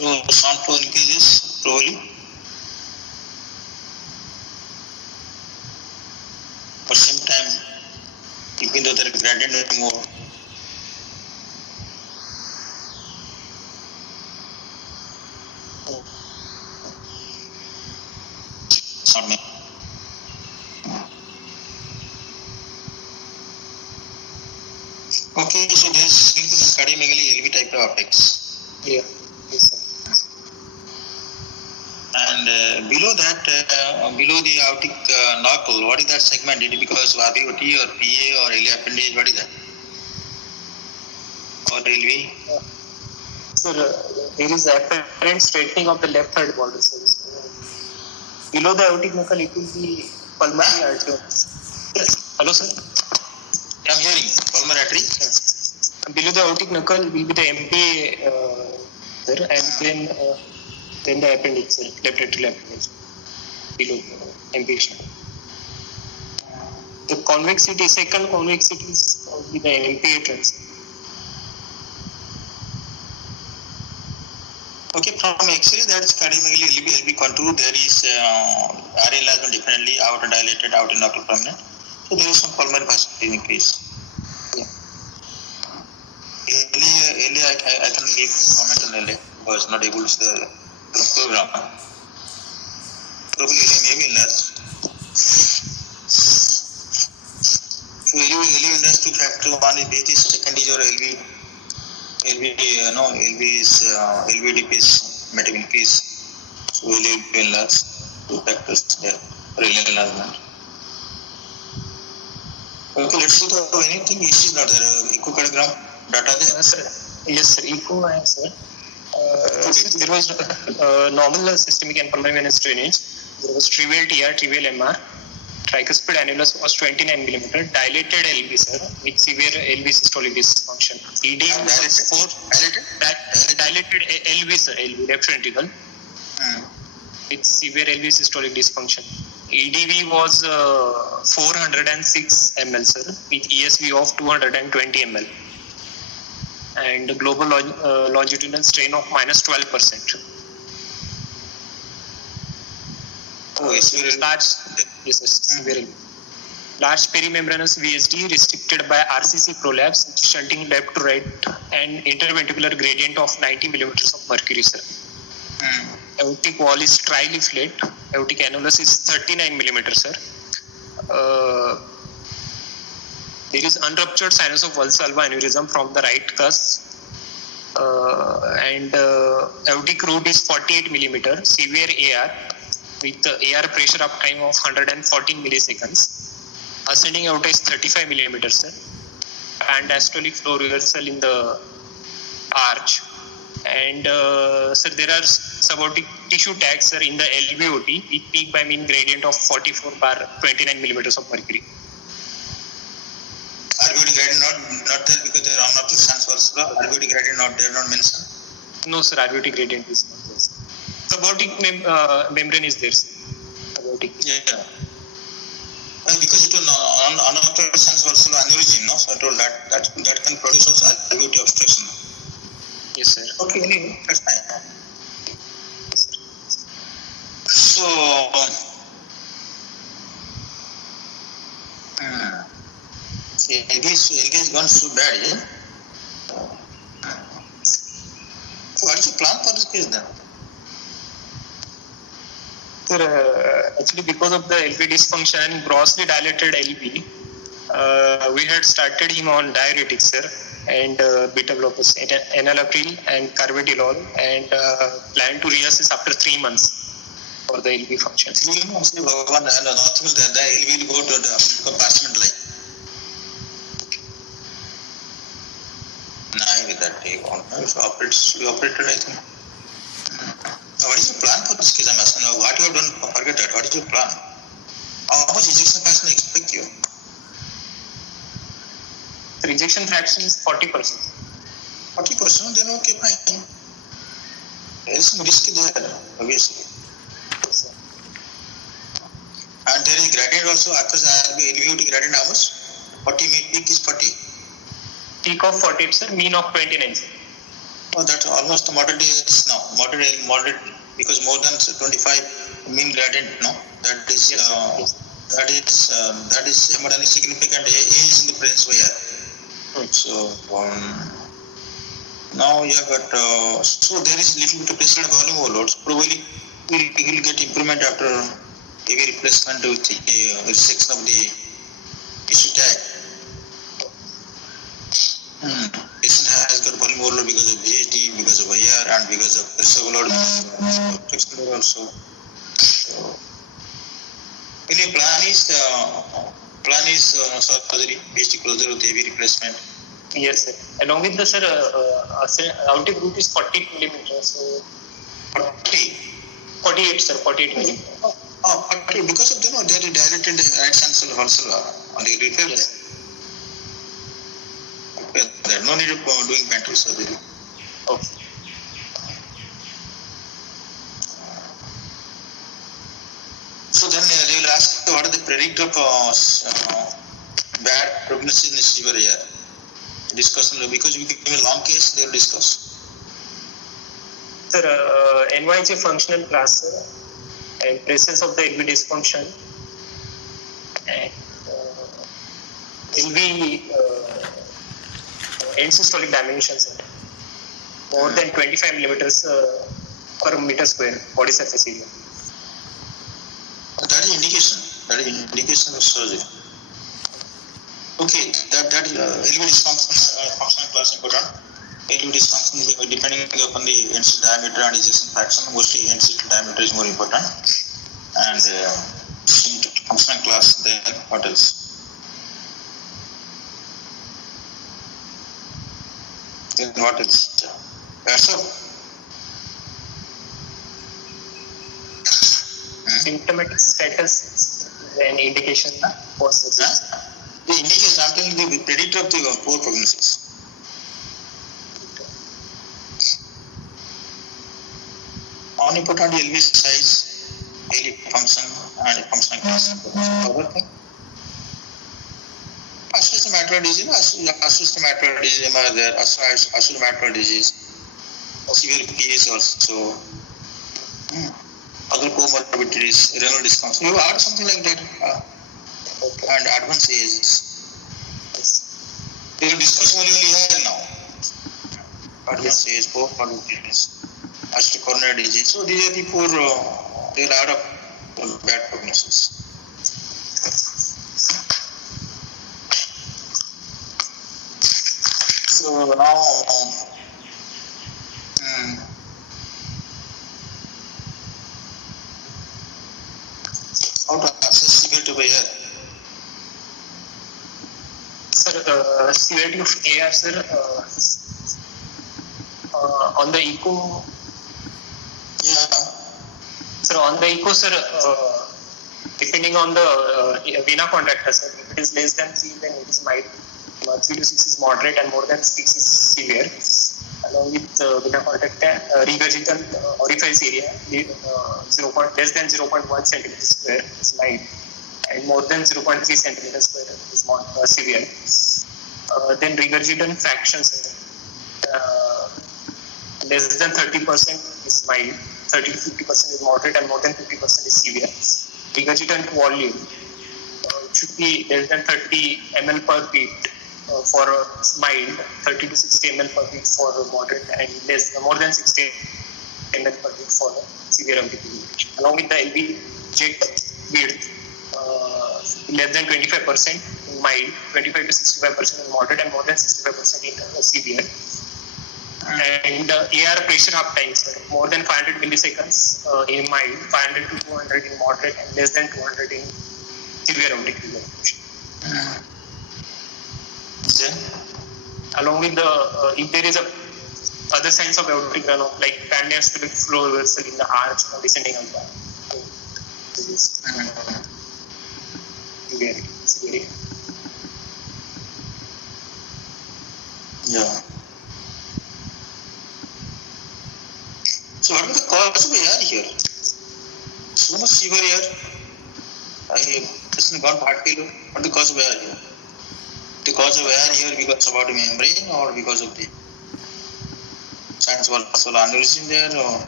So sound flow increases slowly. But same time, even though the gradient is more. Okay, so there is cardiomegaly LV type of apex. Yeah. Yes, sir. And below that, below the aortic knuckle, what is that segment? Is it because RVOT or PA or LV appendage? What is that? Or LV? Sir, there is apparent straightening of the left third border. Below the aortic knuckle, it will be pulmonary artery. Hello, sir. I'm hearing pulmonary artery. Below the aortic knuckle will be the MPA, sir, and then the appendix, sir, left atrial appendage. Below MPA. The convexity, second convexity is the MPA trans. Okay, from X-ray that is cardiomegaly LV contour. There is RA enlargement definitely outer dilated, outer knuckle prominent. So there is some pulmonary vascular increase. Yeah. LA I can give comment on LA because not able to see the program. Probably LA may be enlarged. So LV enlarged two factors. One is VT, second is your LV. LVDP is metal increase. So LV enlarged. Two factors there for LV enlargement. Okay, let's see the anything issues not there. Echocardiogram data there. Yes, sir. Echo and sir. There was normal systemic and pulmonary venous drainage. There was trivial TR, trivial MR. Tricuspid annulus was 29 mm. Dilated LV, sir, with severe LV systolic dysfunction. ED was dilated LV, sir, LV, left ventricle, with severe LV systolic dysfunction. EDV was 406 ml, sir, with ESV of 220 ml. And global longitudinal strain of -12%. Oh, it's very large, yes, severe. Large perimembranous VSD restricted by RCC prolapse, shunting left to right, and interventricular gradient of 90 millimeters of mercury, sir. Aortic wall is trileaflet. Aortic annulus is 39 millimeters, sir. There is unruptured sinus of valsalva aneurysm from the right cusp. And aortic root is 48 millimeter, severe AR, with AR pressure uptime of 114 milliseconds. Ascending aorta is 35 millimeters, sir. And diastolic flow reversal in the arch. And sir, there are subaortic tissue tags, sir, in the LVOT with peak by mean gradient of 44/29 millimeters of mercury. RVOT gradient not there because there are not transverse flow. RVOT gradient not there, not mentioned. No, sir, RVOT gradient is not there. Subaortic membrane is there, sir. Subaortic. Yeah. Because it will unaffected transverse flow aneurysm, no? So I told that can produce also RVOT obstruction. Yes, sir. Okay, anyway, that's fine. also LK has gone so bad, yeah? So what is the plan for this case then? Sir, actually because of the LV dysfunction and grossly dilated LV, we had started him on diuretics, sir, and beta blockers, enalapril and carvedilol, and plan to reassess after 3 months for the LV function. 3 months, Ragavan, nothing will there. The LV will go to the compartment like. Nah, with that take on. So should be operated, I think. What is your plan for this case? I'm asking what you have done, forget that. What is your plan? How much ejection fraction expect you? The rejection fraction is 40%. 40%, then okay, fine. There is some risk there, obviously. Yes, and there is gradient also, after LV gradient how much? 40, peak is 40. Peak of 48, sir, mean of 29, sir. Oh, that's almost moderate is now. Moderate, because more than 25 mean gradient, no? That is, Yes, that is hemodynamic significant age in the brain wire. So now you have got so there is little bit of pressure volume overload. So probably we will get improvement after AV replacement with resection of the tissue tag. Patient has got volume overload because of VSD, because of IR, and because of pressure overload, also. So any plan is surgery, VSD closure with AV replacement. Yes, sir. Along with the, sir, outtake route is 40 millimeters. So 48, sir, 48 millimeters. Okay, because of them, they are dilated right central also on the repair. Yes. There no need of doing ventral surgery. Okay. So then they will ask what are the predictor of bad prognosis in the severe here. Discussion because we give a long case, they will discuss. Sir, NYHA functional class, sir, and presence of the LV dysfunction, and LV end systolic dimensions, sir, more than 25 millimeters per meter square body surface area. That is indication. That is indication of surgery. Okay, that LV dysfunction functional class important. LV dysfunction depending upon the end diameter and ejection fraction. Mostly end diameter is more important. And functional class. Then what else? Then what else? That's all. Symptomatic status and indication for surgery. The indication, I'm telling you, the predictor of the poor prognosis. Only important LV size, LV function, and functional class. Other thing. Associated disease, associated disease are there. Associated disease, severe PS also. Other comorbidities, renal dysfunction. You add something like that. And advanced ages. Yes. We will discuss only here now. Advanced age, poor comorbidities, coronary disease. So these are the four. They will add up bad prognosis. So now. How to access severity by air? Sir, severity of AR, sir, on the echo. Yeah. Sir, on the echo, sir, depending on the vena contractor, sir, if it is less than 3, then it is mild. 3 to 6 is moderate, and more than 6 is severe. Along with vena contractor, regurgitant orifice area, less than 0.1 centimeter square is mild, and more than 0.3 centimeter square is more severe. Then regurgitant fractions, less than 30% is mild, 30 to 50% is moderate and more than 50% is severe. Regurgitant volume should be less than 30 ml per beat for mild, 30 to 60 ml per beat for moderate, and more than 60 ml per beat for severe aortic regurgitation. Along with the LV jet beat, less than 25% in mild, 25 to 65% in moderate, and more than 65% in severe. And AR pressure half times, more than 500 milliseconds in mild, 500 to 200 in moderate, and less than 200 in severe aortic regurgitation. Along with the, if there is other signs of aortic runoff like pan-diastolic flow reversal in the arch or descending alpha, severity. Yeah. So what is the cause of AR here? So much severe AR. I person got Phadke. What is the cause of AR here? The cause of AR here because of aortic membrane or because of the signs of aneurysm there or?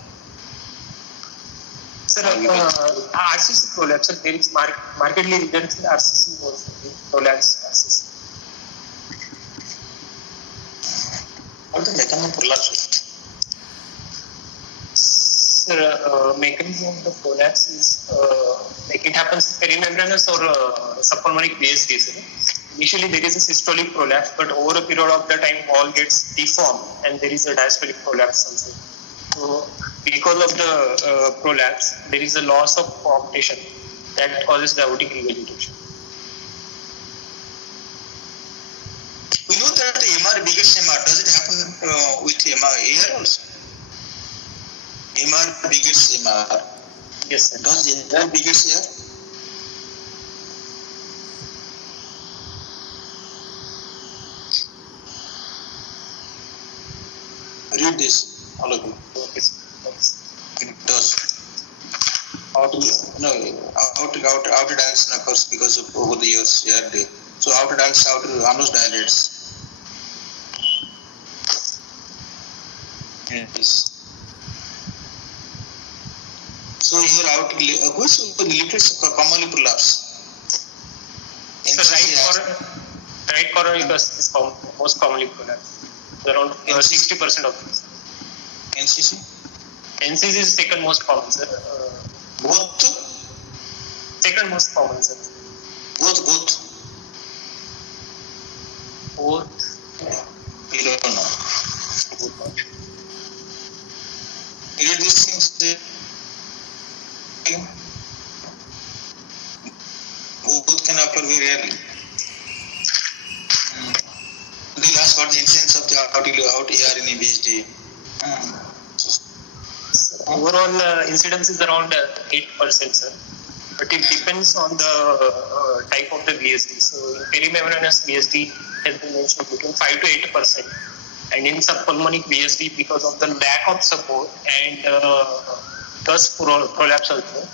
Sir, RCC prolapse, there is markedly reduced RCC also, prolapse RCC. What is the mechanism of prolapse? Sir, mechanism of the prolapse is like it happens perimembranous or subpulmonic VSD. Initially there is a systolic prolapse, but over a period of the time wall gets deformed and there is a diastolic prolapse also. So because of the prolapse, there is a loss of coaptation that causes the aortic regurgitation. We know that the MR begets MR. Does it happen with AR also? MR begets MR. Yes, sir. Does AR begets AR? Read this, all of you. Okay. It does. Aortic dilation occurs because of over the years, So aortic dilation, almost dilates. Yes. So here which liquids commonly prolapse? So right coronary is most commonly prolapse. Around 60% of this. NCC? NCC is second most common, sir. Both? Second most common, sir. Both? You don't know. You read these things. Both can occur very rarely. The last got the incidence of the AR in a VSD. Overall incidence is around 8%, sir. But it depends on the type of the VSD. So in perimembranous VSD has been mentioned between 5 to 8%. And in subpulmonic VSD, because of the lack of support and thus prolapse also,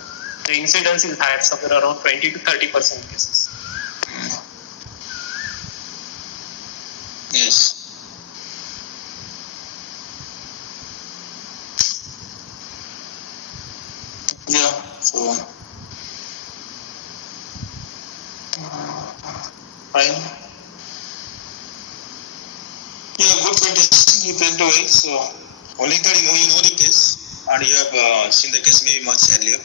the incidence is higher, somewhere around 20 to 30% cases. Yes. Yeah, so fine. Yeah, good presentation. You presented well. So only that you know the case and you have seen the case maybe much earlier.